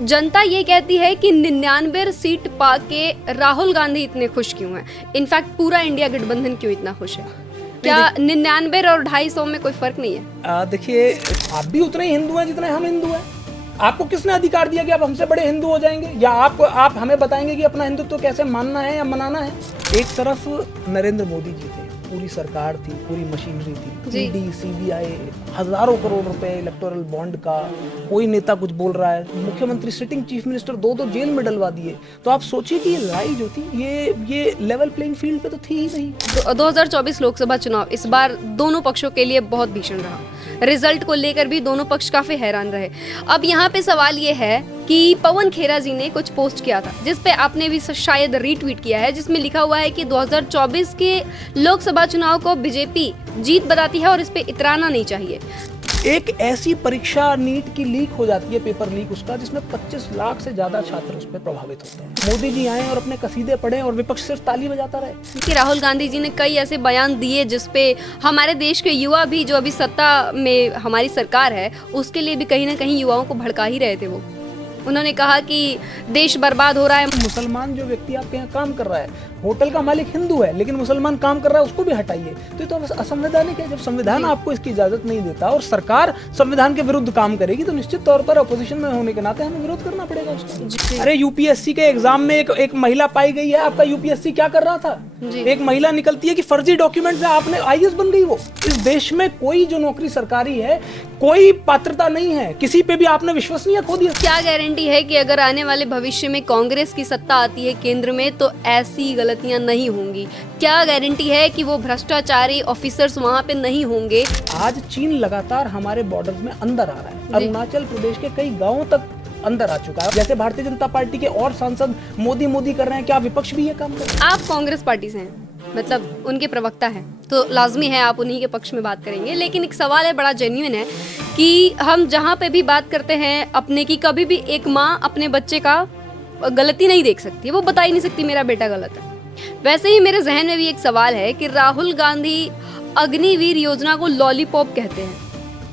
जनता ये कहती है कि 99 सीट पाके राहुल गांधी इतने खुश क्यों हैं? इनफैक्ट पूरा इंडिया गठबंधन क्यों इतना खुश है? क्या 99 और 250 में कोई फर्क नहीं है? देखिए, आप भी उतने ही हिंदू हैं जितने हम हिंदू हैं। आपको किसने अधिकार दिया कि आप हमसे बड़े हिंदू हो जाएंगे, या आप हमें बताएंगे कि अपना हिंदुत्व तो कैसे मानना है या मनाना है? एक तरफ नरेंद्र मोदी जी थे, पूरी सरकार थी, पूरी मशीनरी थी, ईडी, सीबीआई, हजारों करोड़ रुपए इलेक्टोरल बॉन्ड का, कोई नेता कुछ बोल रहा है, मुख्यमंत्री सिटिंग चीफ मिनिस्टर दो जेल में डलवा दिए। तो आप सोचिए कि ये लड़ाई जो थी ये लेवल प्लेइंग फील्ड पे तो थी ही नहीं। 2024 लोकसभा चुनाव इस बार दोनों पक्षों के लिए बहुत भीषण रहा। रिजल्ट को लेकर भी दोनों पक्ष काफी हैरान रहे। अब यहाँ पे सवाल ये है कि पवन खेरा जी ने कुछ पोस्ट किया था, जिस पे आपने भी शायद रीट्वीट किया है, जिसमें लिखा हुआ है कि 2024 के लोकसभा चुनाव को बीजेपी जीत बताती है और इस पे इतराना नहीं चाहिए। एक ऐसी परीक्षा नीट की लीक हो जाती है, पेपर लीक उसका, जिसमें 25 लाख से ज्यादा छात्र उस पर प्रभावित होते हैं। मोदी जी आए और अपने कसीदे पढ़े और विपक्ष सिर्फ ताली बजाता रहे। कि राहुल गांधी जी ने कई ऐसे बयान दिए जिसपे हमारे देश के युवा भी, जो अभी सत्ता में हमारी सरकार है, उसके लिए भी कहीं ना कहीं युवाओं को भड़का ही रहे थे। वो उन्होंने कहा कि देश बर्बाद हो रहा है। मुसलमान जो व्यक्ति आपके यहाँ काम कर रहा है, होटल का मालिक हिंदू है लेकिन मुसलमान काम कर रहा है, उसको भी हटाइए। तो ये तो असंवैधानिक है। जब संविधान आपको इसकी इजाजत नहीं देता और सरकार संविधान के विरुद्ध काम करेगी, तो निश्चित तौर पर अपोजिशन में होने के नाते हमें विरोध करना पड़ेगा उसका। अरे यूपीएससी के एग्जाम में एक महिला पाई गई है। आपका यूपीएससी क्या कर रहा था? एक महिला निकलती है कि फर्जी डॉक्यूमेंट से आपने आईएएस बन गई। वो इस देश में कोई जो नौकरी सरकारी है, कोई पात्रता नहीं है, किसी पे भी आपने विश्वसनीय खो दिया। क्या गारंटी है कि अगर आने वाले भविष्य में कांग्रेस की सत्ता आती है केंद्र में, तो ऐसी गलतियां नहीं होंगी? क्या गारंटी है कि वो भ्रष्टाचारी ऑफिसर्स वहां पे नहीं होंगे? आज चीन लगातार हमारे बॉर्डर में अंदर आ रहा है। अरुणाचल प्रदेश के कई गांवों तक अंदर आ चुका है। जैसे भारतीय जनता पार्टी के और सांसद मोदी कर रहे हैं, क्या विपक्ष भी ये काम कर रहे हैं? आप कांग्रेस पार्टी से हैं, मतलब उनके प्रवक्ता हैं, तो लाजमी है आप उन्हीं के पक्ष में बात करेंगे। लेकिन एक सवाल है, बड़ा जेन्युइन है, कि हम जहाँ पे भी बात करते हैं अपने की, कभी भी एक माँ अपने बच्चे का गलती नहीं देख सकती, वो बता ही नहीं सकती मेरा बेटा गलत है। वैसे ही मेरे जहन में भी एक सवाल है कि राहुल गांधी अग्निवीर योजना को लॉलीपॉप कहते हैं,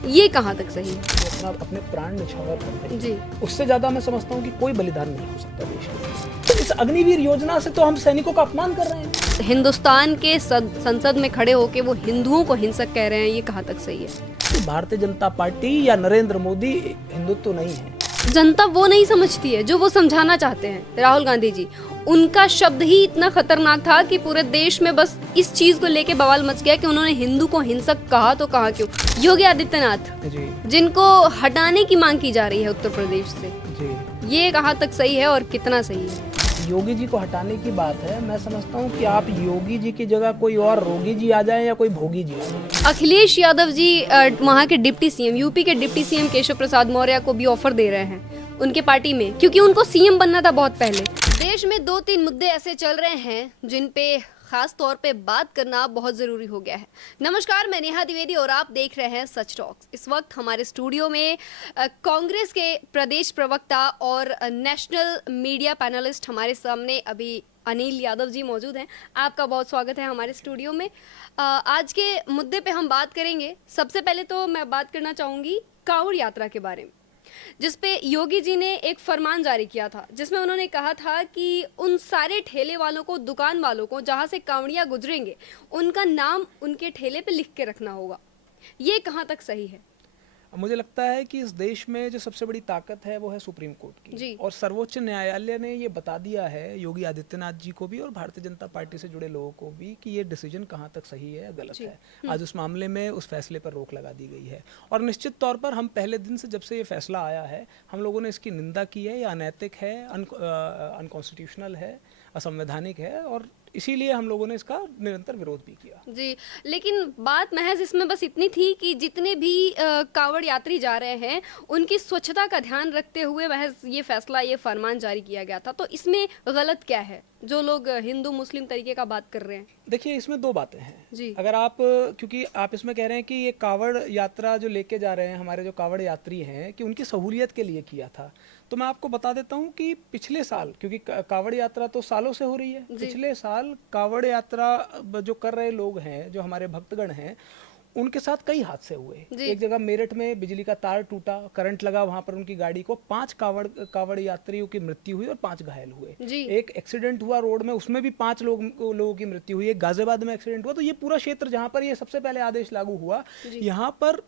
ये कहाँ तक सही है? अपने प्राण निछावर करते हैं जी, उससे ज्यादा मैं समझता हूँ कि कोई बलिदान नहीं हो सकता देश के लिए। तो इस अग्निवीर योजना से तो हम सैनिकों का अपमान कर रहे हैं। हिंदुस्तान के संसद में खड़े होके वो हिंदुओं को हिंसक कह रहे हैं, ये कहाँ तक सही है? तो भारतीय जनता पार्टी या नरेंद्र मोदी हिंदुत्व नहीं है। जनता वो नहीं समझती है जो वो समझाना चाहते हैं। राहुल गांधी जी, उनका शब्द ही इतना खतरनाक था कि पूरे देश में बस इस चीज को लेके बवाल मच गया कि उन्होंने हिंदू को हिंसक कहा, तो कहा क्यों? योगी आदित्यनाथ जी, जिनको हटाने की मांग की जा रही है उत्तर प्रदेश से, जी, ये कहाँ तक सही है और कितना सही है? योगी जी को हटाने की बात है। मैं समझता हूँ कि आप योगी जी की जगह कोई और रोगी जी आ जाए या कोई भोगी जी आ जाए। अखिलेश यादव जी वहाँ के डिप्टी सीएम, यूपी के डिप्टी सीएम केशव प्रसाद मौर्य को भी ऑफर दे रहे हैं उनके पार्टी में, क्योंकि उनको सीएम बनना था बहुत पहले। देश में 2-3 मुद्दे ऐसे चल रहे हैं जिन पे खास तौर पे बात करना बहुत जरूरी हो गया है। नमस्कार, मैं नेहा द्विवेदी और आप देख रहे हैं सच टॉक्स। इस वक्त हमारे स्टूडियो में कांग्रेस के प्रदेश प्रवक्ता और नेशनल मीडिया पैनलिस्ट हमारे सामने अभी अनिल यादव जी मौजूद हैं। आपका बहुत स्वागत है हमारे स्टूडियो में। आज के मुद्दे पे हम बात करेंगे। सबसे पहले तो मैं बात करना चाहूँगी कांवड़ यात्रा के बारे में, जिसपे योगी जी ने एक फरमान जारी किया था, जिसमें उन्होंने कहा था कि उन सारे ठेले वालों को, दुकान वालों को, जहां से कांवड़िया गुजरेंगे, उनका नाम उनके ठेले पे लिख के रखना होगा। ये कहाँ तक सही है? मुझे लगता है कि इस देश में जो सबसे बड़ी ताकत है वो है सुप्रीम कोर्ट की। और सर्वोच्च न्यायालय ने ये बता दिया है योगी आदित्यनाथ जी को भी और भारतीय जनता पार्टी से जुड़े लोगों को भी कि ये डिसीजन कहाँ तक सही है या गलत है। आज उस मामले में उस फैसले पर रोक लगा दी गई है और निश्चित तौर पर हम पहले दिन से, जब से ये फैसला आया है, हम लोगों ने इसकी निंदा की है। ये अनैतिक है, अनकॉन्स्टिट्यूशनल है, असंवैधानिक है और इसीलिए हम लोगों ने इसका निरंतर विरोध भी किया। जी, लेकिन बात महज इसमें बस इतनी थी कि जितने भी कांवड़ यात्री जा रहे हैं उनकी स्वच्छता का ध्यान रखते हुए महज ये फैसला, ये फरमान जारी किया गया था। तो इसमें गलत क्या है जो लोग हिंदू मुस्लिम तरीके का बात कर रहे हैं? देखिए, इसमें दो बातें हैं जी। अगर आप, क्योंकि आप इसमें कह रहे हैं कि ये कांवड़ यात्रा जो लेके जा रहे हैं हमारे जो कांवड़ यात्री हैं, कि उनकी सहूलियत के लिए किया था, तो मैं आपको बता देता हूँ कि पिछले साल, क्योंकि कांवड़ यात्रा तो सालों से हो रही है, पिछले साल कांवड़ यात्रा जो कर रहे लोग हैं, जो हमारे भक्तगण हैं, उनके साथ कई हादसे हुए। जी। एक जगह मेरठ में बिजली का तार टूटा, करंट लगा, वहां पर उनकी गाड़ी को 5 कावड़ यात्रियों की मृत्यु हुई और 5 घायल हुए। जी। एक एक्सीडेंट हुआ रोड में, उसमें भी 5 लोगों की मृत्यु हुई। एक गाजियाबाद में एक्सीडेंट हुआ। तो ये पूरा क्षेत्र जहां पर ये सबसे पहले आदेश लागू हुआ, यहाँ पर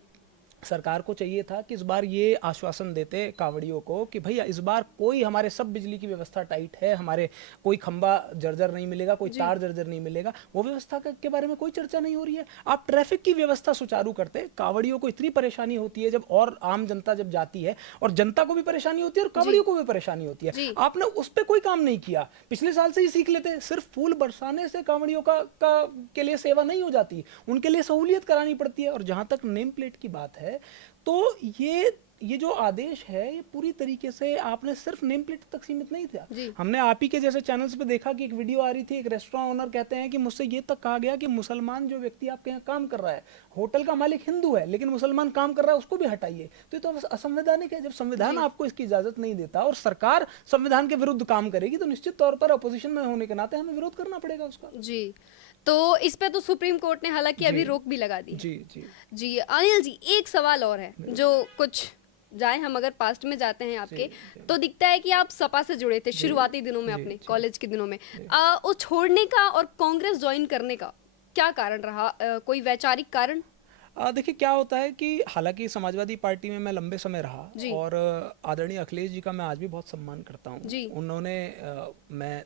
सरकार को चाहिए था कि इस बार ये आश्वासन देते कावड़ियों को कि भैया इस बार कोई हमारे सब बिजली की व्यवस्था टाइट है, हमारे कोई खंबा जर्जर नहीं मिलेगा, कोई तार जर्जर नहीं मिलेगा। वो व्यवस्था के बारे में कोई चर्चा नहीं हो रही है। आप ट्रैफिक की व्यवस्था सुचारू करते, कावड़ियों को इतनी परेशानी होती है जब, और आम जनता जब जाती है, और जनता को भी परेशानी होती है और कावड़ियों को भी परेशानी होती है। आपने उस पर कोई काम नहीं किया। पिछले साल से ही सीख लेते, सिर्फ फूल बरसाने से कावड़ियों के लिए सेवा नहीं हो जाती, उनके लिए सहूलियत करानी पड़ती है। और जहां तक नेम प्लेट की बात है, तो ये जो आदेश है ये पूरी तरीके से आपने सिर्फ नेम प्लेट तक सीमित नहीं था। हमने आप ही के जैसे चैनल्स पे देखा कि एक वीडियो आ रही थी, एक रेस्टोरेंट ओनर कहते हैं कि मुझसे ये तक कहा गया कि मुसलमान जो व्यक्ति आपके यहाँ काम कर रहा है, होटल का मालिक हिंदू है लेकिन मुसलमान काम कर रहा है, उसको भी हटाइए। तो ये तो असंवैधानिक है। जब संविधान आपको इसकी इजाजत नहीं देता और सरकार संविधान के विरुद्ध काम करेगी, तो निश्चित तौर पर अपोजिशन में होने के नाते हमें विरोध करना पड़ेगा उसका। जी, तो इस पे तो सुप्रीम कोर्ट ने हालांकि अभी रोक भी लगा दी। जी अनिल जी, एक सवाल और है जो कुछ जाए, हम अगर पास्ट में जाते हैं आपके, तो दिखता है कि आप सपा से जुड़े थे शुरुआती दिनों में, अपने कॉलेज के दिनों में। वो छोड़ने का और कांग्रेस ज्वाइन करने का क्या कारण रहा? कोई वैचारिक कारण? देखिए क्या होता है कि हालांकि समाजवादी पार्टी में मैं लंबे समय रहा और आदरणीय अखिलेश जी का मैं आज भी बहुत सम्मान करता हूँ। उन्होंने मैं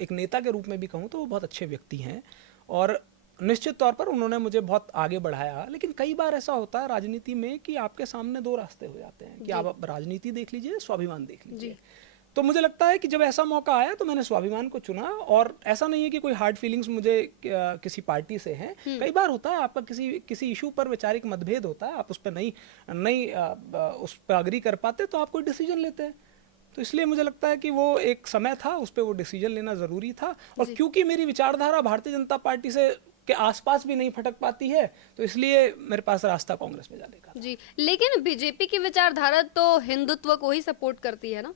एक नेता के रूप में भी कहूँ तो वो बहुत अच्छे व्यक्ति हैं और निश्चित तौर पर उन्होंने मुझे बहुत आगे बढ़ाया। लेकिन कई बार ऐसा होता है राजनीति में कि आपके सामने 2 रास्ते हो जाते हैं कि आप राजनीति देख लीजिए, स्वाभिमान देख लीजिए। तो मुझे लगता है कि जब ऐसा मौका आया तो मैंने स्वाभिमान को चुना। और ऐसा नहीं है कि कोई हार्ड फीलिंग्स मुझे किसी पार्टी से हैं। कई बार होता है आपका किसी इशू पर वैचारिक मतभेद होता है, आप उस पर नहीं उस पर अग्री कर पाते, तो आप कोई डिसीजन लेते हैं। तो इसलिए मुझे लगता है कि वो एक समय था, उस पर वो डिसीजन लेना जरूरी था। और क्योंकि मेरी विचारधारा भारतीय जनता पार्टी से के आसपास भी नहीं फटक पाती है, तो इसलिए मेरे पास रास्ता कांग्रेस में जाने का। जी, लेकिन बीजेपी की विचारधारा तो हिंदुत्व को ही सपोर्ट करती है ना?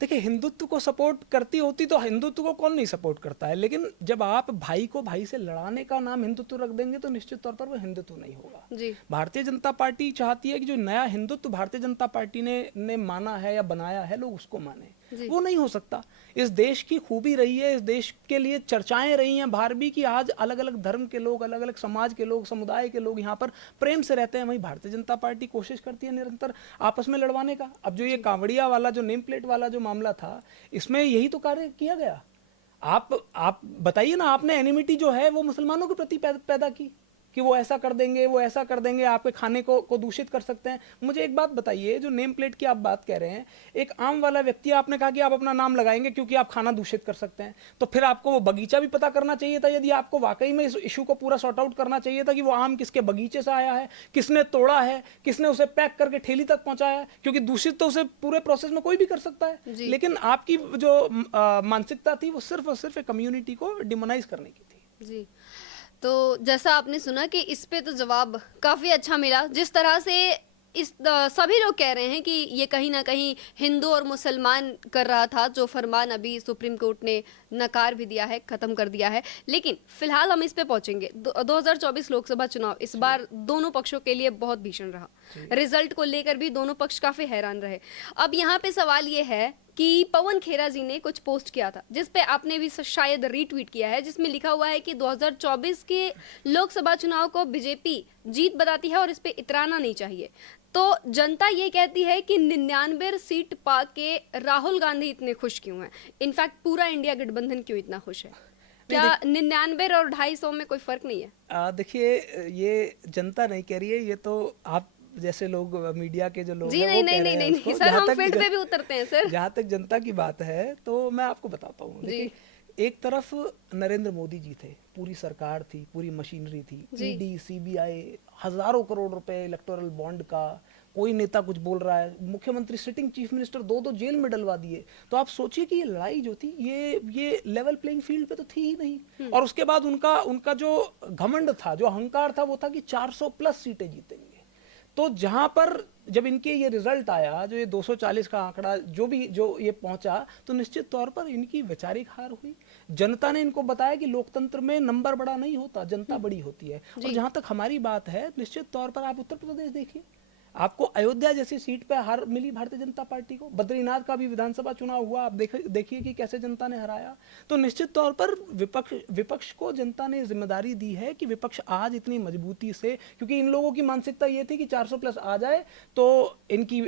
देखिए, हिंदुत्व को सपोर्ट करती होती तो हिंदुत्व को कौन नहीं सपोर्ट करता है, लेकिन जब आप भाई को भाई से लड़ाने का नाम हिंदुत्व रख देंगे तो निश्चित तौर पर वो हिंदुत्व नहीं होगा। जी। भारतीय जनता पार्टी चाहती है कि जो नया हिंदुत्व भारतीय जनता पार्टी ने माना है या बनाया है, लोग उसको माने। वो नहीं हो सकता। इस देश की खूबी रही है, इस देश के लिए चर्चाएं रही हैं बाहर भी कि आज अलग अलग धर्म के लोग, अलग अलग समाज के लोग, समुदाय के लोग यहाँ पर प्रेम से रहते हैं। वहीं भारतीय जनता पार्टी कोशिश करती है निरंतर आपस में लड़वाने का। अब जो ये कांवड़िया वाला, जो नेम प्लेट वाला जो मामला था, इसमें यही तो कार्य किया गया। आप बताइए ना, आपने एनिमिटी जो है वो मुसलमानों के प्रति पैदा की कि वो ऐसा कर देंगे, वो ऐसा कर देंगे, आपके खाने को दूषित कर सकते हैं। मुझे एक बात बताइए, जो नेम प्लेट की आप बात कह रहे हैं, एक आम वाला व्यक्ति, आपने कहा कि आप अपना नाम लगाएंगे क्योंकि आप खाना दूषित कर सकते हैं, तो फिर आपको वो बगीचा भी पता करना चाहिए था। यदि आपको वाकई में इस इशू को पूरा सॉर्ट आउट करना चाहिए था कि वो आम किसके बगीचे से आया है, किसने तोड़ा है, किसने उसे पैक करके ठेली तक पहुंचाया है, क्योंकि दूषित तो उसे पूरे प्रोसेस में कोई भी कर सकता है। लेकिन आपकी जो मानसिकता थी वो सिर्फ और सिर्फ एक कम्युनिटी को डिमोनाइज करने की थी। जी, तो जैसा आपने सुना कि इस पे तो जवाब काफ़ी अच्छा मिला। जिस तरह से सभी लोग कह रहे हैं कि ये कहीं ना कहीं हिंदू और मुसलमान कर रहा था, जो फरमान अभी सुप्रीम कोर्ट ने नकार भी दिया है, ख़त्म कर दिया है। लेकिन फिलहाल हम इस पे पहुंचेंगे। 2024 लोकसभा चुनाव इस बार दोनों पक्षों के लिए बहुत भीषण रहा। रिजल्ट को लेकर भी दोनों पक्ष काफ़ी हैरान रहे। अब यहाँ पे सवाल ये है कि पवन खेरा जी ने कुछ पोस्ट किया था, जिस पे आपने भी शायद रीट्वीट किया है, जिसमें लिखा हुआ है कि 2024 के लोकसभा चुनाव को बीजेपी जीत बताती है और इस पे इतराना नहीं चाहिए। तो जनता ये कहती है कि 99 सीट पाके राहुल गांधी इतने खुश क्यों हैं? इनफैक्ट पूरा इंडिया गठबंधन क्यों इतना खुश है? क्या 99 और 250 में कोई फर्क नहीं है? देखिए, ये जनता नहीं कह रही है, ये तो आप जैसे लोग, मीडिया के जो लोग जी, नहीं सर, हम फील्ड पे भी उतरते हैं सर। जहाँ तक जनता की बात है तो मैं आपको बताता हूँ। देखिए, एक तरफ नरेंद्र मोदी जी थे, पूरी सरकार थी, पूरी मशीनरी थी, ईडी, सीबीआई, हजारों करोड़ रुपए इलेक्टोरल बॉन्ड का, कोई नेता कुछ बोल रहा है, मुख्यमंत्री, सिटिंग चीफ मिनिस्टर 2 जेल में डलवा दिए। तो आप सोचिए कि ये लड़ाई जो थी ये लेवल प्लेइंग फील्ड पे तो थी ही नहीं। और उसके बाद उनका जो घमंड था, जो अहंकार था, वो था कि 400 प्लस सीटें जीतेंगे। तो जहां पर जब इनके ये रिजल्ट आया, जो ये 240 का आंकड़ा जो ये पहुंचा, तो निश्चित तौर पर इनकी वैचारिक हार हुई। जनता ने इनको बताया कि लोकतंत्र में नंबर बड़ा नहीं होता, जनता बड़ी होती है। और जहां तक हमारी बात है, निश्चित तौर पर आप उत्तर प्रदेश देखिए, आपको अयोध्या जैसी सीट पे हार मिली भारतीय जनता पार्टी को। बद्रीनाथ का भी विधानसभा चुनाव हुआ, आप देखिए कि कैसे जनता ने हराया। तो निश्चित तौर पर विपक्ष को जनता ने जिम्मेदारी दी है कि विपक्ष आज इतनी मजबूती से, क्योंकि इन लोगों की मानसिकता ये थी कि 400 प्लस आ जाए तो इनकी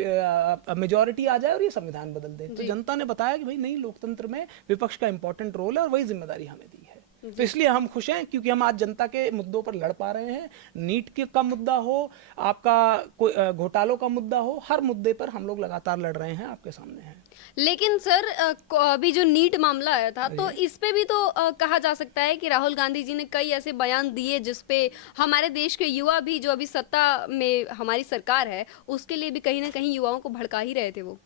मेजोरिटी आ जाए और ये संविधान बदल दे। तो जनता ने बताया कि भाई नहीं, लोकतंत्र में विपक्ष का इंपॉर्टेंट रोल है और वही जिम्मेदारी हमें दी है। तो इसलिए हम खुश हैं, क्योंकि हम आज जनता के मुद्दों पर लड़ पा रहे हैं। नीट का मुद्दा हो, आपका कोई घोटालों का मुद्दा हो, हर मुद्दे पर हम लोग लगातार लड़ रहे हैं, आपके सामने हैं। लेकिन सर, अभी जो नीट मामला आया था, तो इस पे भी तो कहा जा सकता है कि राहुल गांधी जी ने कई ऐसे बयान दिए जिसपे हमारे देश के युवा भी, जो अभी सत्ता में हमारी सरकार है, उसके लिए भी कहीं ना कहीं युवाओं को भड़का ही रहे थे। वो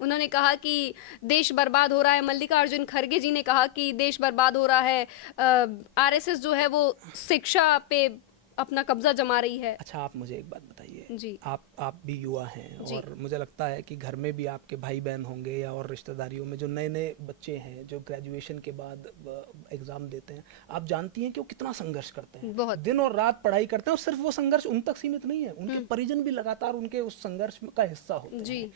उन्होंने कहा कि देश बर्बाद हो रहा है। मल्लिकार्जुन खड़गे जी ने कहा कि देश बर्बाद हो रहा है, आरएसएस जो है वो शिक्षा पे अपना कब्जा जमा रही है। अच्छा, आप मुझे एक बात बताइए जी, आप भी युवा हैं और मुझे लगता है कि घर में भी आपके भाई बहन होंगे या और रिश्तेदारियों में जो नए नए बच्चे हैं जो ग्रेजुएशन के बाद एग्जाम देते हैं, आप जानती हैं कि वो कितना संघर्ष करते हैं, बहुत दिन और रात पढ़ाई करते हैं। और सिर्फ वो संघर्ष उन तक सीमित नहीं है, उनके परिजन भी लगातार उनके उस संघर्ष का हिस्सा होते हैं।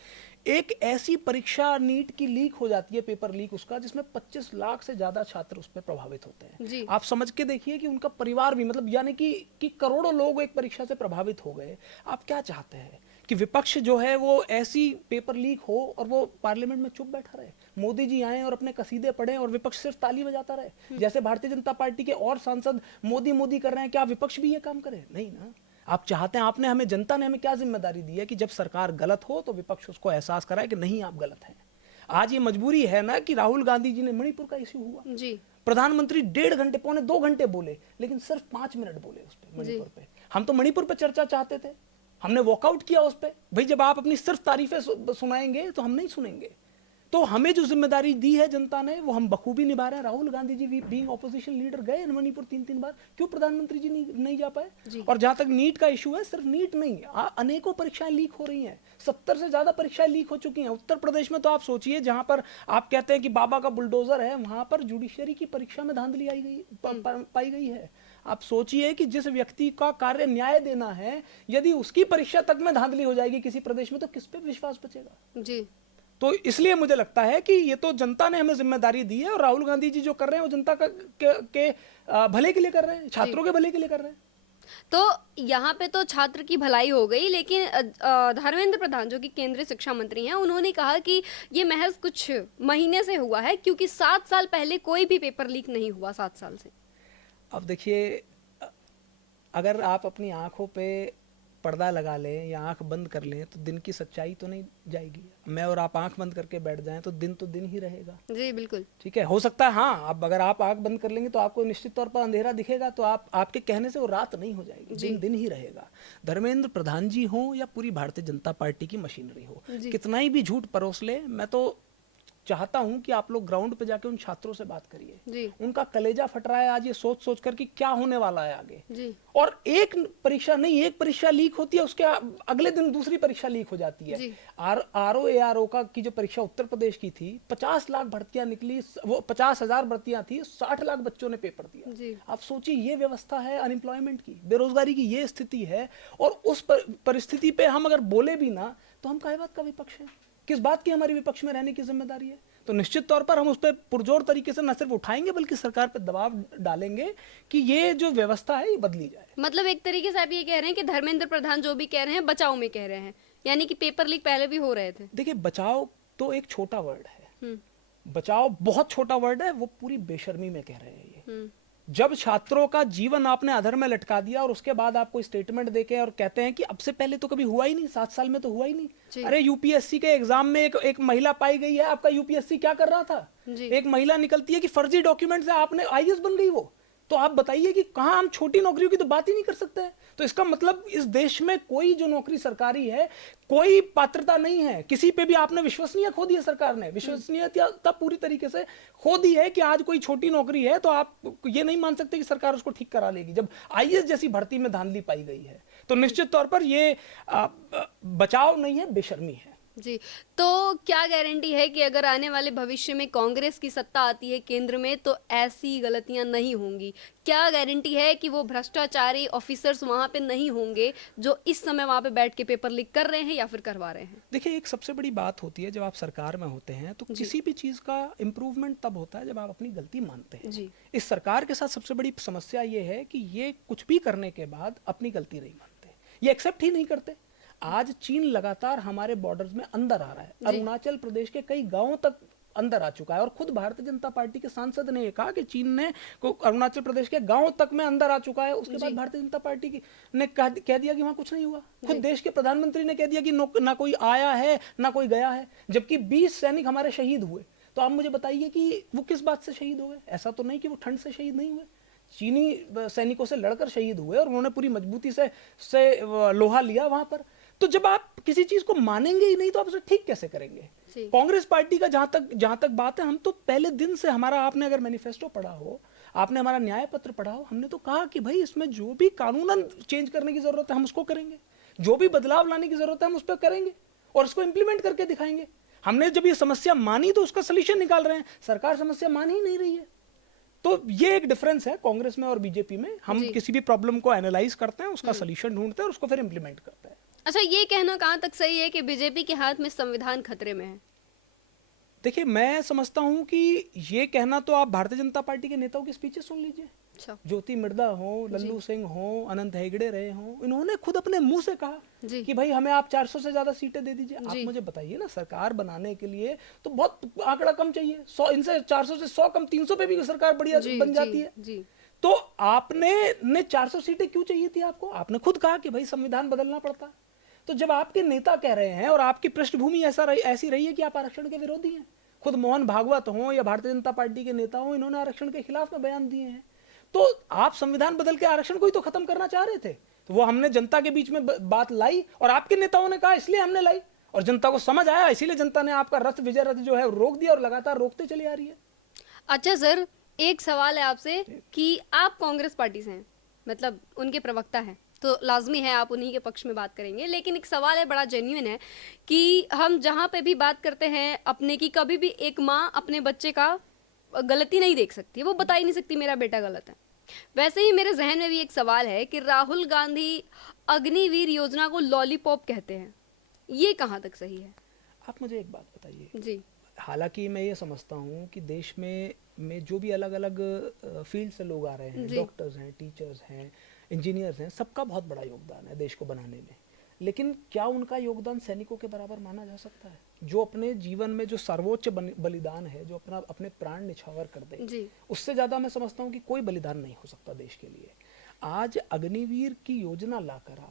एक ऐसी परीक्षा नीट की लीक हो जाती है, पेपर लीक उसका, जिसमें 25 लाख से ज्यादा छात्र उस पर प्रभावित होते हैं। आप समझ के देखिए कि उनका परिवार भी, मतलब यानी कि करोड़ों लोग एक परीक्षा से प्रभावित हो गए। आप क्या चाहते हैं कि विपक्ष जो है वो ऐसी पेपर लीक हो और वो पार्लियामेंट में चुप बैठा रहे, मोदी जी आए और अपने कसीदे पढ़े और विपक्ष सिर्फ ताली बजाता रहे? जैसे भारतीय जनता पार्टी के और सांसद मोदी मोदी कर रहे हैं, क्या विपक्ष भी ये काम करे? नहीं ना। आप चाहते हैं, आपने हमें, जनता ने हमें क्या जिम्मेदारी दी है कि जब सरकार गलत हो तो विपक्ष उसको एहसास कराए कि नहीं, आप गलत हैं। आज ये मजबूरी है ना कि राहुल गांधी जी ने, मणिपुर का इश्यू हुआ जी, प्रधानमंत्री 1.5 घंटे, 1.25 घंटे बोले, लेकिन सिर्फ 5 मिनट बोले उस पर, मणिपुर पे। हम तो मणिपुर पे चर्चा चाहते थे, हमने वॉकआउट किया उस पर। भाई जब आप अपनी सिर्फ तारीफें सुनाएंगे तो हम नहीं सुनेंगे। तो हमें जो जिम्मेदारी दी है जनता ने, वो हम बखूबी निभा रहे हैं। Rahul Gandhi ji being opposition leader गए मणिपुर 3-3 बार, क्यों प्रधानमंत्री जी नहीं जा पाए? और जहां तक नीट का इशू है, सिर्फ नीट नहीं, अनेकों परीक्षाएं लीक हो रही हैं। 70 से ज्यादा परीक्षाएं लीक हो चुकी हैं उत्तर प्रदेश में। तो आप सोचिए, जहां पर आप कहते हैं कि बाबा का बुलडोजर है, वहां पर जुडिशियरी की परीक्षा में धांधली पाई गई है। आप सोचिए कि जिस व्यक्ति का कार्य न्याय देना है, यदि उसकी परीक्षा तक में धांधली हो जाएगी किसी प्रदेश में, तो किस पे विश्वास बचेगा? जी। तो इसलिए मुझे लगता है कि ये तो जनता ने हमें जिम्मेदारी दी है, और राहुल गांधी जी जो कर रहे हैं वो जनता के भले के लिए कर रहे हैं, छात्रों के भले के लिए कर रहे हैं। तो यहाँ पे तो छात्र की भलाई हो गई, लेकिन धर्मेंद्र प्रधान जो कि केंद्रीय शिक्षा मंत्री हैं, उन्होंने कहा कि ये महज कुछ महीने से हुआ है, क्योंकि 7 साल पहले कोई भी पेपर लीक नहीं हुआ 7 साल से। अब देखिए, अगर आप अपनी आंखों पे पर्दा लगा लें या आंख बंद कर लें तो दिन की सच्चाई तो नहीं जाएगी। मैं और आप आंख बंद करके बैठ जाएं तो दिन ही रहेगा। जी बिल्कुल, ठीक है। हो सकता है, हाँ, अब अगर आप आंख बंद कर लेंगे तो आपको निश्चित तौर पर अंधेरा दिखेगा, तो आपके कहने से वो रात नहीं हो जाएगी, दिन ही रहेगा। धर्मेंद्र प्रधान जी हो या पूरी भारतीय जनता पार्टी की मशीनरी हो, कितना ही भी झूठ परोस ले, मैं तो चाहता हूं कि आप लोग ग्राउंड पे जाके उन छात्रों से बात करिए। उनका कलेजा फट रहा है आज ये सोच कर कि क्या होने वाला है आगे। जी। और एक परीक्षा नहीं, एक परीक्षा लीक होती है, उसके अगले दिन दूसरी परीक्षा लीक हो जाती है। आरओ का की जो परीक्षा उत्तर प्रदेश की थी, 50 लाख भर्तियां निकली, वो 50,000 भर्तियां थी, 60 लाख बच्चों ने पेपर दिया। आप सोचिए, ये व्यवस्था है अनएम्प्लॉयमेंट की, बेरोजगारी की ये स्थिति है, और उस परिस्थिति पे हम अगर बोले भी ना, तो हम काहे बात का विपक्ष है? किस बात की हमारी विपक्ष में रहने की जिम्मेदारी है? तो निश्चित तौर पर हम उस पर पुरजोर तरीके से न सिर्फ उठाएंगे, बल्कि सरकार पर दबाव डालेंगे कि ये जो व्यवस्था है ये बदली जाए। मतलब एक तरीके से आप ये कह रहे हैं कि धर्मेंद्र प्रधान जो भी कह रहे हैं, बचाव में कह रहे हैं, यानी कि पेपर लीक पहले भी हो रहे थे। देखिए, बचाव तो एक छोटा वर्ड है, बचाव बहुत छोटा वर्ड है, वो पूरी बेशर्मी में कह रहे हैं ये। जब छात्रों का जीवन आपने अधर में लटका दिया और उसके बाद आप कोई स्टेटमेंट देके और कहते हैं कि अब से पहले तो कभी हुआ ही नहीं, 7 साल में तो हुआ ही नहीं। अरे यूपीएससी के एग्जाम में एक महिला पाई गई है, आपका यूपीएससी क्या कर रहा था? एक महिला निकलती है कि फर्जी डॉक्यूमेंट से आपने आईएएस बन गई वो, तो आप बताइए कि कहां हम छोटी नौकरियों की तो बात ही नहीं कर सकते हैं। तो इसका मतलब इस देश में कोई जो नौकरी सरकारी है, कोई पात्रता नहीं है किसी पे भी। आपने विश्वसनीयता खो दी है, सरकार ने विश्वसनीयता पूरी तरीके से खो दी है कि आज कोई छोटी नौकरी है तो आप ये नहीं मान सकते कि सरकार उसको ठीक करा लेगी, जब आईएएस जैसी भर्ती में धांधली पाई गई है। तो निश्चित तौर पर ये बचाव नहीं है, बेशर्मी है। जी, तो क्या गारंटी है कि अगर आने वाले भविष्य में कांग्रेस की सत्ता आती है केंद्र में तो ऐसी गलतियां नहीं होंगी? क्या गारंटी है कि वो भ्रष्टाचारी ऑफिसर्स वहां पे नहीं होंगे जो इस समय वहां पे बैठ के पेपर लीक कर रहे हैं या फिर करवा रहे हैं? देखिए, एक सबसे बड़ी बात होती है जब आप सरकार में होते हैं तो किसी भी चीज़ का इम्प्रूवमेंट तब होता है जब आप अपनी गलती मानते हैं। जी। इस सरकार के साथ सबसे बड़ी समस्या ये है कि ये कुछ भी करने के बाद अपनी गलती नहीं मानते, ये एक्सेप्ट ही नहीं करते। आज चीन लगातार हमारे बॉर्डर्स में अंदर आ रहा है, अरुणाचल प्रदेश के कई गांवों तक अंदर आ चुका है, और खुद भारतीय जनता पार्टी के सांसद ने कहा कि चीन ने को अरुणाचल प्रदेश के गांवों तक में अंदर आ चुका है। उसके बाद भारतीय जनता पार्टी की ने कह दिया कि वहां कुछ नहीं हुआ। खुद देश के प्रधानमंत्री ने कह दिया कि ना कोई आया है ना कोई गया है, जबकि 20 सैनिक हमारे शहीद हुए। तो आप मुझे बताइए कि वो किस बात से शहीद हो गए? ऐसा तो नहीं कि वो ठंड से शहीद नहीं हुए, चीनी सैनिकों से लड़कर शहीद हुए और उन्होंने पूरी मजबूती से लोहा लिया वहां पर। तो जब आप किसी चीज को मानेंगे ही नहीं तो आप उसे ठीक कैसे करेंगे? कांग्रेस पार्टी का जहां तक बात है, हम तो पहले दिन से हमारा, आपने अगर मैनिफेस्टो पढ़ा हो, आपने हमारा न्याय पत्र पढ़ा हो, हमने तो कहा कि भाई इसमें जो भी कानूनन चेंज करने की जरूरत है हम उसको करेंगे, जो भी बदलाव लाने की जरूरत है हम उस पर करेंगे और उसको इंप्लीमेंट करके दिखाएंगे। हमने जब ये समस्या मानी तो उसका सोल्यूशन निकाल रहे हैं, सरकार समस्या मान ही नहीं रही है। तो ये एक डिफरेंस है कांग्रेस में और बीजेपी में। हम किसी भी प्रॉब्लम को एनालाइज करते हैं, उसका सोल्यूशन ढूंढते हैं और उसको फिर इंप्लीमेंट करते हैं। अच्छा, ये कहना कहाँ तक सही है कि बीजेपी के हाथ में संविधान खतरे में है? देखिए, मैं समझता हूं कि ये कहना तो आप भारतीय जनता पार्टी के नेताओं की स्पीचेस सुन लीजिए। अच्छा। ज्योति मिर्दा हो, लल्लू सिंह हो, अनंत हेगड़े रहे हो, इन्होंने खुद अपने मुंह से कहा कि भाई हमें आप 400 से ज्यादा सीटें दे दीजिए। आप मुझे बताइए ना, सरकार बनाने के लिए तो बहुत आंकड़ा कम चाहिए, 100 इनसे 400 से 100 कम 300 पे भी सरकार बढ़िया बन जाती है। तो आपने 400 सीटें क्यों चाहिए थी आपको? आपने खुद कहा कि भाई संविधान बदलना पड़ता। तो जब आपके नेता कह रहे हैं और आपकी पृष्ठभूमि ऐसी रही है कि आप आरक्षण के विरोधी हैं, खुद मोहन भागवत हो या भारतीय जनता पार्टी के नेता हो, इन्होंने आरक्षण के खिलाफ में बयान दिए हैं, तो आप संविधान बदल के आरक्षण को ही तो खत्म करना चाह रहे थे। तो वो हमने जनता के बीच में बात लाई और आपके नेताओं ने कहा इसलिए हमने लाई, और जनता को समझ आया, इसीलिए जनता ने आपका रथ विजय रथ जो है रोक दिया और लगातार रोकते चली आ रही है। अच्छा सर, एक सवाल है आपसे कि आप कांग्रेस पार्टी से हैं, मतलब उनके प्रवक्ता हैं, तो लाजमी है आप उन्हीं के पक्ष में बात करेंगे, लेकिन एक सवाल है बड़ा जेन्युइन है कि हम जहाँ पे भी बात करते हैं अपने की, कभी भी एक माँ अपने बच्चे का गलती नहीं देख सकती, वो बता ही नहीं सकती मेरा बेटा गलत है। वैसे ही मेरे जहन में भी एक सवाल है कि राहुल गांधी अग्निवीर योजना को लॉलीपॉप कहते हैं, ये कहाँ तक सही है? आप मुझे एक बात बताइए जी। हालांकि मैं ये समझता हूँ कि देश में जो भी अलग अलग फील्ड से लोग आ रहे हैं, डॉक्टर्स हैं, टीचर्स हैं, इंजीनियर्स हैं, सबका बहुत बड़ा योगदान है देश को बनाने में, लेकिन क्या उनका योगदान सैनिकों के बराबर माना जा सकता है? जो अपने जीवन में जो सर्वोच्च बलिदान है, जो अपने प्राण निछावर कर दे, उससे ज्यादा मैं समझता हूँ कि कोई बलिदान नहीं हो सकता देश के लिए। आज अग्निवीर की योजना लाकर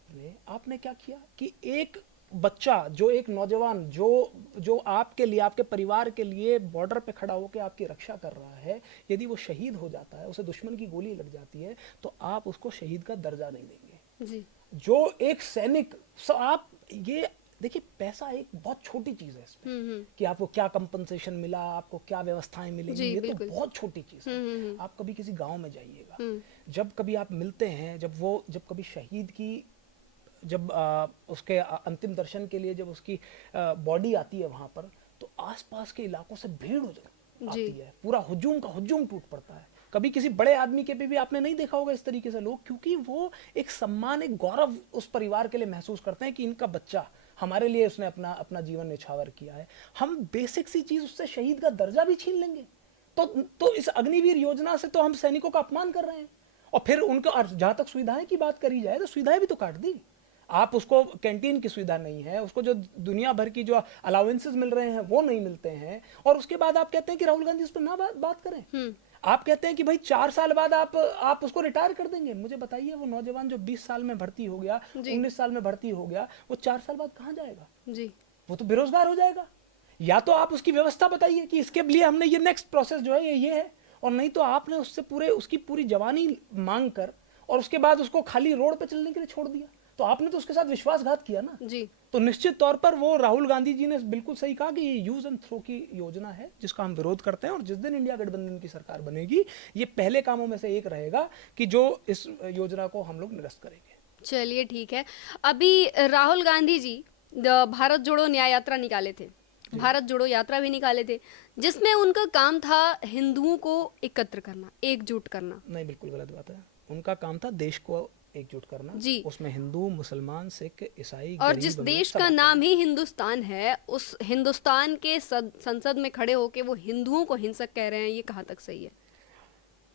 आपने क्या किया कि एक बच्चा, जो एक नौजवान जो आपके लिए, आपके परिवार के लिए बॉर्डर पे खड़ा होकर आपकी रक्षा कर रहा है, यदि वो शहीद हो जाता है, उसे दुश्मन की गोली लग जाती है, तो आप उसको शहीद का दर्जा नहीं देंगे जी। जो एक सैनिक, आप ये देखिए, पैसा एक बहुत छोटी चीज है इसमें कि आपको क्या कंपनसेशन मिला, आपको क्या व्यवस्थाएं मिलेंगी, ये तो बहुत छोटी चीज है। आप कभी किसी गांव में जाइएगा, जब कभी आप मिलते हैं, जब कभी शहीद की उसके अंतिम दर्शन के लिए जब उसकी बॉडी आती है वहां पर, तो आसपास के इलाकों से भीड़ आती है, पूरा हुजूम का हुजूम टूट पड़ता है। कभी किसी बड़े आदमी के भी आपने नहीं देखा होगा इस तरीके से लोग, क्योंकि वो एक सम्मान, एक गौरव उस परिवार के लिए महसूस करते हैं कि इनका बच्चा हमारे लिए उसने अपना जीवन निछावर किया है। हम बेसिक सी चीज, उससे शहीद का दर्जा भी छीन लेंगे, तो इस अग्निवीर योजना से तो हम सैनिकों का अपमान कर रहे हैं। और फिर उनको, जहां तक सुविधाएं की बात करी जाए, तो सुविधाएं भी तो काट दी। आप उसको कैंटीन की सुविधा नहीं है, उसको जो दुनिया भर की जो अलाउंसेस मिल रहे हैं वो नहीं मिलते हैं, और उसके बाद आप कहते हैं कि राहुल गांधी उस पर ना बात करें। आप कहते हैं कि भाई 4 साल बाद आप उसको रिटायर कर देंगे। मुझे बताइए, वो नौजवान जो 20 साल में भर्ती हो गया, 19 साल में भर्ती हो गया, वो 4 साल बाद कहाँ जाएगा जी? वो तो बेरोजगार हो जाएगा। या तो आप उसकी व्यवस्था बताइए कि इसके लिए हमने ये नेक्स्ट प्रोसेस जो है ये है, और नहीं तो आपने उसकी पूरी जवानी मांग कर और उसके बाद उसको खाली रोड पे चलने के लिए छोड़ दिया, तो आपने तो उसके साथ विश्वासघात किया ना जी। तो निश्चित तौर पर वो राहुल गांधी जी ने बिल्कुल सही कहा कि ये यूज एंड थ्रो की योजना है, जिसका हम विरोध करते हैं। और जिस दिन इंडिया गठबंधन की सरकार बनेगी, ये पहले कामों में से एक रहेगा कि जो इस योजना को हम लोग निरस्त करेंगे। चलिए ठीक है। अभी राहुल गांधी जी भारत जोड़ो न्याय यात्रा निकाले थे, भारत जोड़ो यात्रा भी निकाले थे, जिसमें उनका काम था हिंदुओं को एकत्र करना, एकजुट करना। नहीं, बिल्कुल गलत बात है। उनका काम था देश को एकजुट करना जी। उसमें हिंदू, मुसलमान, सिख, ईसाई, और गरीब, जिस अमीर देश सब का आते नाम हैं। ही हिंदुस्तान है, उस हिंदुस्तान के संसद में खड़े होके वो हिंदुओं को हिंसक कह रहे हैं, ये कहाँ तक सही है?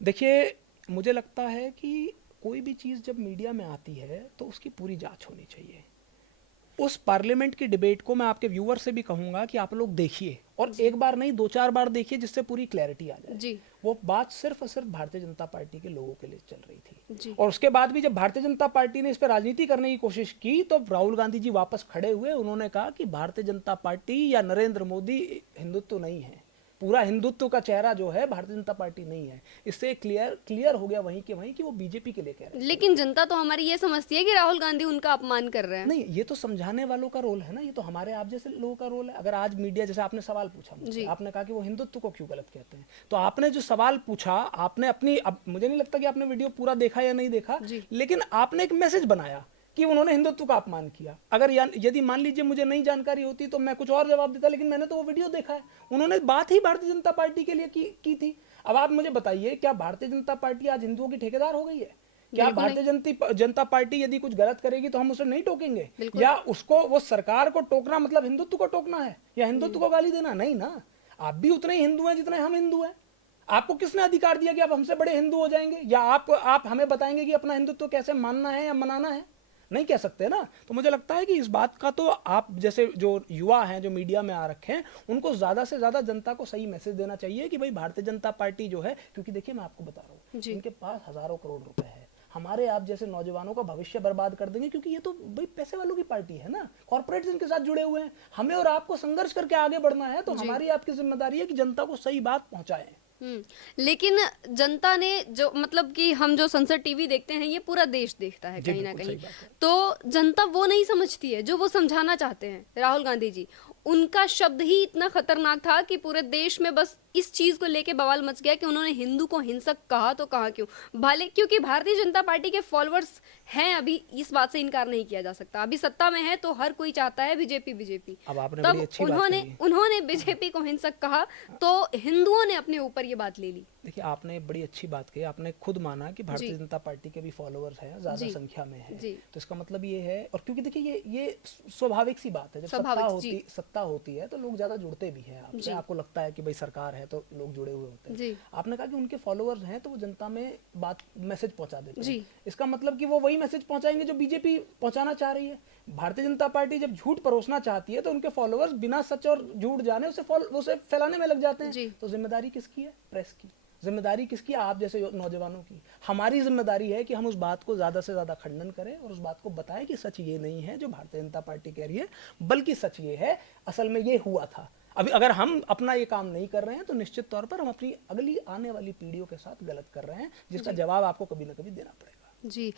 देखिए, मुझे लगता है कि कोई भी चीज़ जब मीडिया में आती है तो उसकी पूरी जांच होनी चाहिए। उस पार्लियामेंट की डिबेट को मैं आपके व्यूअर से भी कहूंगा कि आप लोग देखिए, और एक बार नहीं 2-4 बार देखिए, जिससे पूरी क्लैरिटी आ जाए। जी। वो बात सिर्फ और सिर्फ भारतीय जनता पार्टी के लोगों के लिए चल रही थी। जी। और उसके बाद भी जब भारतीय जनता पार्टी ने इस पर राजनीति करने की कोशिश की तो राहुल गांधी जी वापस खड़े हुए, उन्होंने कहा कि भारतीय जनता पार्टी या नरेंद्र मोदी हिंदुत्व नहीं है, पूरा हिंदुत्व का चेहरा जो है भारतीय जनता पार्टी नहीं है। इससे क्लियर हो गया वहीं के वहीं कि वो बीजेपी के लिए कह रहे हैं। लेकिन जनता तो हमारी ये समझती है कि राहुल गांधी उनका अपमान कर रहे हैं। नहीं, ये तो समझाने वालों का रोल है ना, ये तो हमारे आप जैसे लोगों का रोल है। अगर आज मीडिया, जैसे आपने सवाल पूछा मुझसे, आपने कहा कि वो हिंदुत्व को क्यों गलत कहते हैं, तो आपने जो सवाल पूछा, आपने अपनी, अब मुझे नहीं लगता कि आपने वीडियो पूरा देखा या नहीं देखा, लेकिन आपने एक मैसेज बनाया कि उन्होंने हिंदुत्व का अपमान किया। अगर यदि मान लीजिए मुझे नहीं जानकारी होती तो मैं कुछ और जवाब देता, लेकिन मैंने तो वो वीडियो देखा है, उन्होंने बात ही भारतीय जनता पार्टी के लिए की थी। अब आप मुझे बताइए, क्या भारतीय जनता पार्टी आज हिंदुओं की ठेकेदार हो गई है? क्या भारतीय जनता पार्टी यदि कुछ गलत करेगी तो हम उसे नहीं टोकेंगे? या उसको, वो सरकार को टोकना मतलब हिंदुत्व को टोकना है या हिंदुत्व को गाली देना? नहीं ना, आप भी उतने ही हिंदू हैं जितने हम हिंदू हैं। आपको किसने अधिकार दिया कि आप हमसे बड़े हिंदू हो जाएंगे, या आप हमें बताएंगे कि अपना हिंदुत्व कैसे मानना है या मनाना है? नहीं कह सकते ना। तो मुझे लगता है कि इस बात का तो आप जैसे जो युवा हैं, जो मीडिया में आ रखे हैं, उनको ज्यादा से ज्यादा जनता को सही मैसेज देना चाहिए कि भाई भारतीय जनता पार्टी जो है, क्योंकि देखिए मैं आपको बता रहा हूँ, इनके पास हजारों करोड़ रुपए है, हमारे आप जैसे नौजवानों का भविष्य बर्बाद कर देंगे, क्योंकि ये तो भाई पैसे वालों की पार्टी है ना, कॉर्पोरेट्स इनके साथ जुड़े हुए हैं। हमें और आपको संघर्ष करके आगे बढ़ना है, तो हमारी आपकी जिम्मेदारी है कि जनता को सही बात पहुंचाएं। लेकिन जनता ने जो, मतलब कि हम जो संसद टीवी देखते हैं, ये पूरा देश देखता है कहीं ना कहीं, तो जनता वो नहीं समझती है जो वो समझाना चाहते हैं। राहुल गांधी जी, उनका शब्द ही इतना खतरनाक था कि पूरे देश में बस इस चीज को लेके बवाल मच गया कि उन्होंने हिंदू को हिंसक कहा, तो कहा क्यों? भले क्योंकि भारतीय जनता पार्टी के फॉलोअर्स हैं, अभी इस बात से इनकार नहीं किया जा सकता, अभी सत्ता में है तो हर कोई चाहता है बीजेपी। अब आपने तब बड़ी अच्छी बात कही। उन्होंने बीजेपी को हिंसक कहा तो हिंदुओं ने अपने ऊपर ये बात ले ली। देखिए, आपने बड़ी अच्छी बात कही, आपने खुद माना कि भारतीय जनता पार्टी के भी फॉलोअर्स हैं, ज्यादा संख्या में है, तो इसका मतलब ये है, और क्योंकि देखिए ये स्वाभाविक सी बात है, जब सत्ता होती है तो लोग ज्यादा जुड़ते भी हैं आपसे। आपको लगता है कि भाई सरकार है तो लोग जुड़े हुए होते हैं। आपने कहा कि उनके फॉलोअर्स हैं तो वो जनता में मैसेज पहुंचा देते हैं, इसका मतलब कि वो वही मैसेज पहुंचाएंगे जो बीजेपी पहुंचाना चाह रही है। भारतीय जनता पार्टी जब झूठ परोसना चाहती है तो उनके फॉलोअर्स बिना सच और झूठ जाने उसे फैलाने में लग जाते हैं। तो जिम्मेदारी किसकी है? प्रेस की। जिम्मेदारी किसकी? आप जैसे नौजवानों की। हमारी जिम्मेदारी है कि हम उस बात को ज्यादा से ज्यादा खंडन करें और उस बात को बताएं कि सच ये नहीं है जो भारतीय जनता पार्टी कह रही है, बल्कि सच ये है, असल में ये हुआ था। अभी अगर हम अपना ये काम नहीं कर रहे हैं तो निश्चित तौर पर हम अपनी अगली आने वाली पीढ़ियों के साथ गलत कर रहे हैं, जिसका जवाब आपको कभी ना कभी देना पड़ेगा। जी,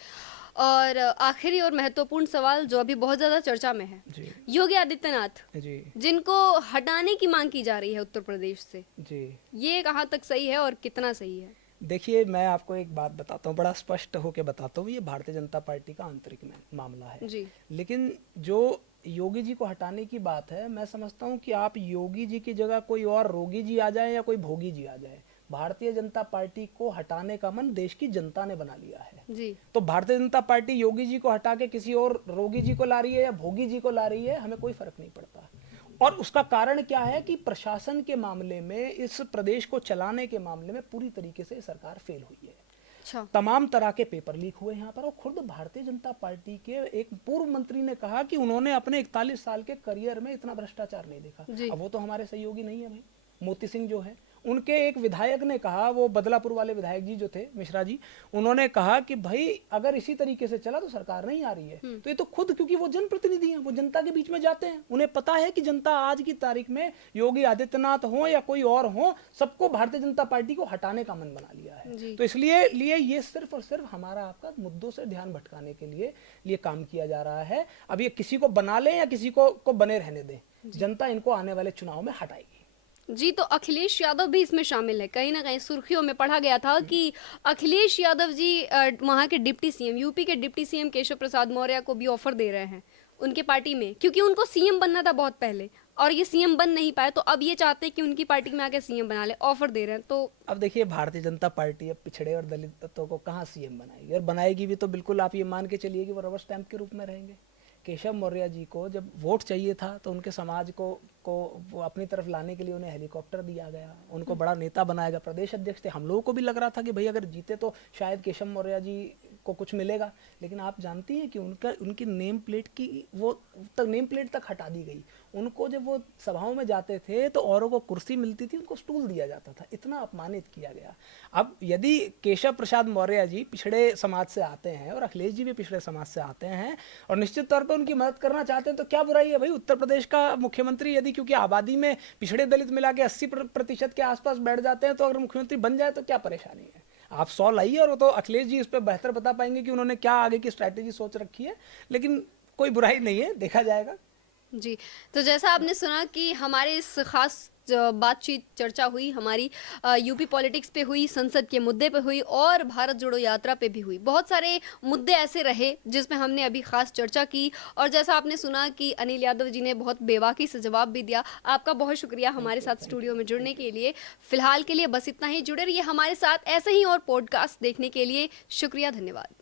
और आखिरी और महत्वपूर्ण सवाल जो अभी बहुत ज्यादा चर्चा में है, योगी आदित्यनाथ जी, जिनको हटाने की मांग की जा रही है उत्तर प्रदेश से जी, ये कहाँ तक सही है और कितना सही है? देखिए, मैं आपको एक बात बताता हूँ, बड़ा स्पष्ट होकर बताता हूँ, ये भारतीय जनता पार्टी का आंतरिक मामला है जी। लेकिन जो योगी जी को हटाने की बात है, मैं समझता हूँ कि आप योगी जी की जगह कोई और रोगी जी आ जाए या कोई भोगी जी आ जाए, भारतीय जनता पार्टी को हटाने का मन देश की जनता ने बना लिया है जी। तो भारतीय जनता पार्टी योगी जी को हटा के किसी और रोगी जी को ला रही है या भोगी जी को ला रही है, हमें कोई फर्क नहीं पड़ता। और उसका कारण क्या है कि प्रशासन के मामले में, इस प्रदेश को चलाने के मामले में पूरी तरीके से सरकार फेल हुई है। अच्छा। तमाम तरह के पेपर लीक हुए यहाँ पर, और खुद भारतीय जनता पार्टी के एक पूर्व मंत्री ने कहा कि उन्होंने अपने 41 साल के करियर में इतना भ्रष्टाचार नहीं देखा। अब वो तो हमारे सहयोगी नहीं है भाई, मोती सिंह जो है, उनके एक विधायक ने कहा, वो बदलापुर वाले विधायक जी जो थे, मिश्रा जी, उन्होंने कहा कि भाई अगर इसी तरीके से चला तो सरकार नहीं आ रही है। तो ये तो खुद, क्योंकि वो जनप्रतिनिधि हैं, वो जनता के बीच में जाते हैं, उन्हें पता है कि जनता आज की तारीख में योगी आदित्यनाथ हो या कोई और हो, सबको भारतीय जनता पार्टी को हटाने का मन बना लिया है। तो इसलिए ये सिर्फ और सिर्फ हमारा आपका मुद्दों से ध्यान भटकाने के लिए काम किया जा रहा है। अब ये किसी को बना ले या किसी को बने रहने दें, जनता इनको आने वाले चुनाव में हटाएगी। जी, तो अखिलेश यादव भी इसमें शामिल है। कहीं ना कहीं सुर्खियों में पढ़ा गया था कि अखिलेश यादव जी वहाँ के डिप्टी सीएम, यूपी के डिप्टी सीएम केशव प्रसाद मौर्य को भी ऑफर दे रहे हैं उनके पार्टी में, क्योंकि उनको सीएम बनना था बहुत पहले और ये सीएम बन नहीं पाए, तो अब ये चाहते हैं कि उनकी पार्टी में आके सीएम बना ले, ऑफर दे रहे हैं। तो अब देखिए, भारतीय जनता पार्टी अब पिछड़े और दलितों को कहाँ सीएम बनाएगी, और बनाएगी भी तो बिल्कुल आप ये मान के चलिए कि वो रबर स्टैंप के रूप में रहेंगे। केशव मौर्य जी को जब वोट चाहिए था तो उनके समाज को वो अपनी तरफ लाने के लिए उन्हें हेलीकॉप्टर दिया गया, उनको बड़ा नेता बनाया गया, प्रदेश अध्यक्ष थे। हम लोगों को भी लग रहा था कि भाई अगर जीते तो शायद केशव मौर्य जी को कुछ मिलेगा, लेकिन आप जानती हैं कि उनकी नेम प्लेट की वो तक नेम प्लेट तक हटा दी गई। उनको जब वो सभाओं में जाते थे तो औरों को कुर्सी मिलती थी, उनको स्टूल दिया जाता था, इतना अपमानित किया गया। अब यदि केशव प्रसाद मौर्य जी पिछड़े समाज से आते हैं और अखिलेश जी भी पिछड़े समाज से आते हैं और निश्चित तौर पर उनकी मदद करना चाहते हैं, तो क्या बुराई है भाई। उत्तर प्रदेश का मुख्यमंत्री यदि, क्योंकि आबादी में पिछड़े दलित मिला के 80% के आसपास बैठ जाते हैं, तो अगर मुख्यमंत्री बन जाए तो क्या परेशानी है। आप 100 लाइए, और वो तो अखिलेश जी इस पर बेहतर बता पाएंगे कि उन्होंने क्या आगे की स्ट्रैटेजी सोच रखी है, लेकिन कोई बुराई नहीं है, देखा जाएगा। जी, तो जैसा आपने सुना कि हमारे इस खास बातचीत चर्चा हुई, हमारी यूपी पॉलिटिक्स पे हुई, संसद के मुद्दे पे हुई और भारत जोड़ो यात्रा पे भी हुई। बहुत सारे मुद्दे ऐसे रहे जिसमें हमने अभी खास चर्चा की, और जैसा आपने सुना कि अनिल यादव जी ने बहुत बेबाकी से जवाब भी दिया। आपका बहुत शुक्रिया हमारे साथ स्टूडियो में जुड़ने के लिए। फिलहाल के लिए बस इतना ही, जुड़े रहिए हमारे साथ ऐसे ही और पॉडकास्ट देखने के लिए। शुक्रिया, धन्यवाद।